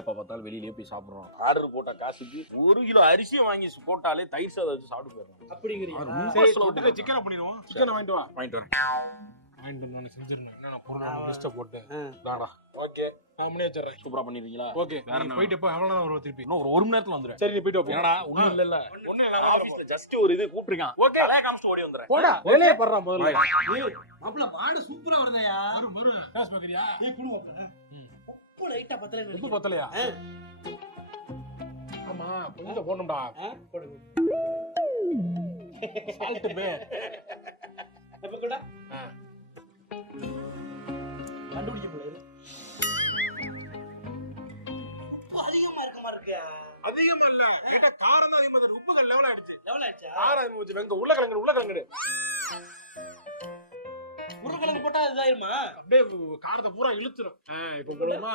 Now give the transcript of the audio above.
எப்ப பார்த்தாலும் வெளியிலேயே போய் சாப்பிடுறோம். ஆர்டர் போட்ட காசுக்கு 1 கிலோ அரிசியை வாங்கி போட்டாலே தயிர் சாதம் வச்சு சாப்பிட்டு போயிடணும். அப்படிங்கிறீங்க. சிக்கனை பண்ணிடுவோம். சிக்கனை வாங்கிட்டு வரேன். வாங்கிட்டு நான் செஞ்சிருந்தேன். என்ன பொருள் லிஸ்ட் போட்டு தாடா. ஓகே. நான் பண்ணி வச்சிரறேன். சூப்பரா பண்ணிருக்கீங்களா? ஓகே. போயிட்டு போ. எவ்வளவு நேரம் வருவ திருப்பி? இன்னும் ஒரு 1 மணி நேரத்துல வந்துறேன். சரி நீ போயிட்டு வா. என்னடா ஒண்ணும் இல்ல. ஒண்ணு இல்ல. ஆபீஸ்ல ஜஸ்ட் ஒரு இது கூப்பிட்டுருக்கான். ஓகே. அலைய காமிச்சு ஓடி வந்துறேன். போடா. வேலைய பண்றா முதல்ல. மாப்ள மாடு சூப்பரா வருதயா. மறு காசு பாக்குறியா? நீ குடு மாப்ள. உப்பு லைட்டா பத்தல. உப்பு பத்தலையா? ஆமா கொஞ்சம் போடணும்டா. போடுங்க. சால்ட் பே. எப்ப கூட? கண்டுபிடிக்க போல. அதிகமா இருக்க மாதிரி இருக்கா? அதிகமா இல்ல. ஏடா காரம் தான் அதிகமா இருக்கு. உப்பு லெவல் ஆயிடுச்சு. எவ்வளவு ஆச்சு? காரம் அதிகமா வச்சு வெங்க உருளைக்கிழங்கு. உருளைக்கிழங்கு போட்டா இதாயிருமா? அப்படியே காரத்தை பூரா இழுத்துரும். இப்போ போடுமா?